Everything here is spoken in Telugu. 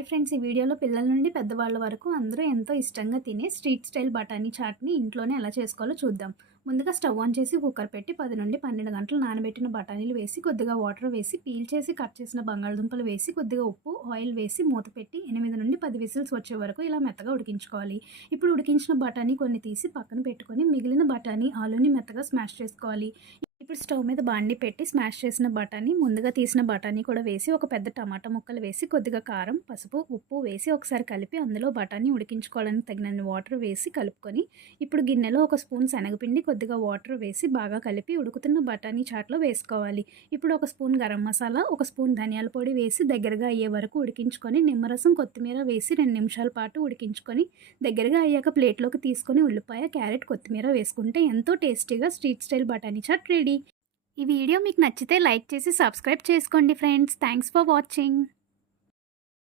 హాయ్ ఫ్రెండ్స్, ఈ వీడియోలో పిల్లల నుండి పెద్దవాళ్ళ వరకు అందరూ ఎంతో ఇష్టంగా తినే స్ట్రీట్ స్టైల్ బఠానీ చాట్‌ని ఇంట్లోనే ఎలా చేసుకోవాలో చూద్దాం. ముందుగా స్టవ్ ఆన్ చేసి కుక్కర్ పెట్టి 10 నుండి 12 గంటలు నానబెట్టిన బఠానీలు వేసి, కొద్దిగా వాటర్ వేసి, పీల్ చేసి కట్ చేసిన బంగాళదుంపలు వేసి, కొద్దిగా ఉప్పు, ఆయిల్ వేసి మూత పెట్టి 8 నుండి 10 విజిల్స్ వచ్చే వరకు ఇలా మెత్తగా ఉడికించుకోవాలి. ఇప్పుడు ఉడికించిన బఠానీ కొన్ని తీసి పక్కన పెట్టుకొని, మిగిలిన బఠానీ, ఆలూని మెత్తగా స్మాష్ చేసుకోవాలి. ఇప్పుడు స్టవ్ మీద బాండీ పెట్టి స్మాష్ చేసిన బఠానీ, ముందుగా తీసిన బఠానీ కూడా వేసి, ఒక పెద్ద టమాటా ముక్కలు వేసి, కొద్దిగా కారం, పసుపు, ఉప్పు వేసి ఒకసారి కలిపి, అందులో బఠానీ ఉడికించుకోవడానికి తగినన్ని వాటర్ వేసి కలుపుకొని, ఇప్పుడు గిన్నెలో ఒక స్పూన్ శనగపిండి, కొద్దిగా వాటర్ వేసి బాగా కలిపి ఉడుకుతున్న బఠానీ చాట్‌లో వేసుకోవాలి. ఇప్పుడు ఒక స్పూన్ గరం మసాలా, ఒక స్పూన్ ధనియాల పొడి వేసి దగ్గరగా అయ్యే వరకు ఉడికించుకొని, నిమ్మరసం, కొత్తిమీర వేసి 2 నిమిషాల పాటు ఉడికించుకొని, దగ్గరగా అయ్యాక ప్లేట్‌లోకి తీసుకొని ఉల్లిపాయ, క్యారెట్, కొత్తిమీర వేసుకుంటే ఎంతో టేస్టీగా స్ట్రీట్ స్టైల్ బఠానీ చాట్ రెడీ. ఈ వీడియో మీకు నచ్చితే లైక్ చేసి సబ్స్క్రైబ్ చేసుకోండి ఫ్రెండ్స్. Thanks for watching.